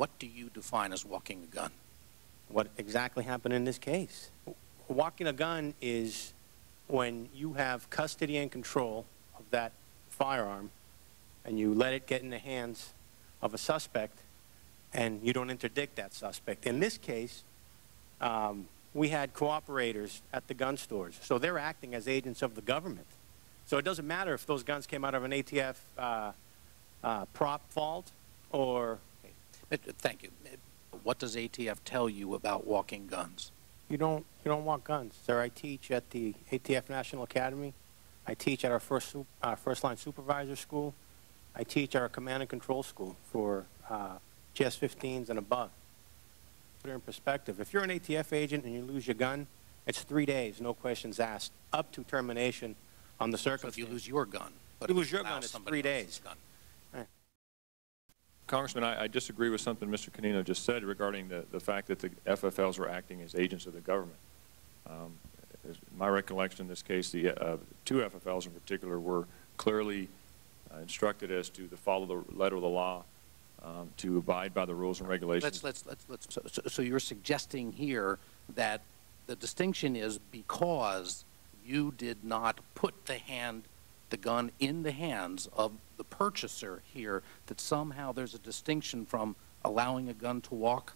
What do you define as walking a gun? What exactly happened in this case? Walking a gun is when you have custody and control of that firearm and you let it get in the hands of a suspect and you don't interdict that suspect. In this case, we had cooperators at the gun stores, so they're acting as agents of the government. So it doesn't matter if those guns came out of an A.T.F. Prop fault or... Thank you. What does A.T.F. tell you about walking guns? You don't walk guns, sir. I teach at the A.T.F. National Academy. I teach at our first line supervisor school. I teach at our command and control school for GS-15s and above. Put it in perspective. If you're an A.T.F. agent and you lose your gun, it's 3 days, no questions asked, up to termination on the circumstance. So if you lose your gun, but you lose your gun, it's 3 days. Gun. Congressman, I disagree with something Mr. Canino just said regarding the fact that the FFLs were acting as agents of the government. My recollection in this case, the two FFLs in particular were clearly instructed as to follow the letter of the law, to abide by the rules and regulations. So you're suggesting here that the distinction is because you did not put the gun in the hands of the purchaser here, that somehow there's a distinction from allowing a gun to walk?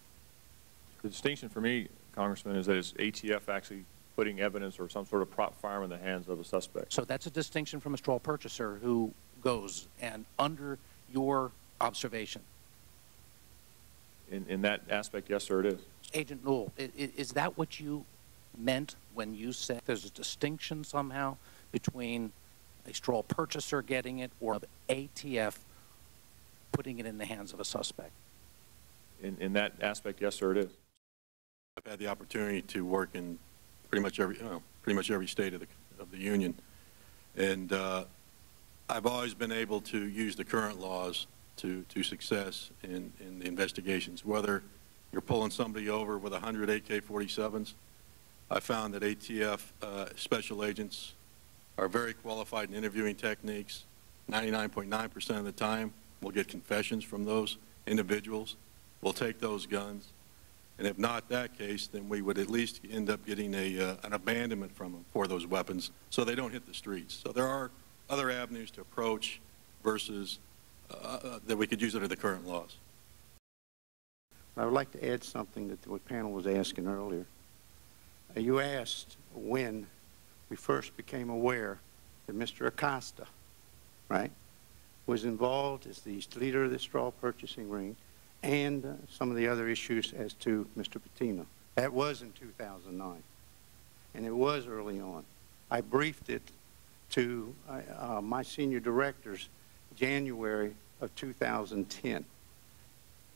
The distinction for me, Congressman, is that it's A.T.F. actually putting evidence or some sort of prop firearm in the hands of a suspect. So that's a distinction from a straw purchaser who goes, and under your observation? In that aspect, yes, sir, it is. Agent Newell, is that what you meant when you said there's a distinction somehow between a straw purchaser getting it or A.T.F. putting it in the hands of a suspect? In that aspect, yes, sir, it is. I've had the opportunity to work in pretty much every state of the union, and I've always been able to use the current laws to success in the investigations. Whether you're pulling somebody over with 100 AK-47s, I found that A.T.F. special agents are very qualified in interviewing techniques. 99.9% of the time, we'll get confessions from those individuals. We'll take those guns, and if not that case, then we would at least end up getting an abandonment from them for those weapons so they don't hit the streets. So there are other avenues to approach versus that we could use under the current laws. I would like to add something that the panel was asking earlier. You asked when we first became aware that Mr. Acosta, right, was involved as the leader of the straw purchasing ring and some of the other issues as to Mr. Patino. That was in 2009, and it was early on. I briefed it to my senior directors January of 2010.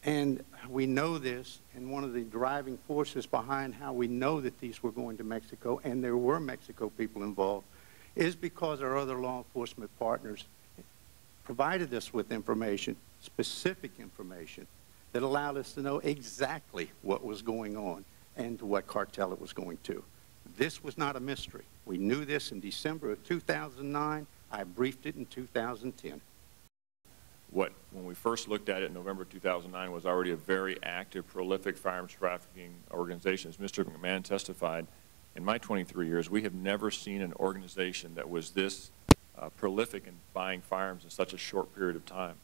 And we know this, and one of the driving forces behind how we know that these were going to Mexico, and there were Mexico people involved, is because our other law enforcement partners provided us with information, specific information, that allowed us to know exactly what was going on and to what cartel it was going to. This was not a mystery. We knew this in December of 2009. I briefed it in 2010. When we first looked at it in November 2009, was already a very active, prolific firearms trafficking organization. As Mr. McMahon testified, in my 23 years, we have never seen an organization that was this prolific in buying firearms in such a short period of time.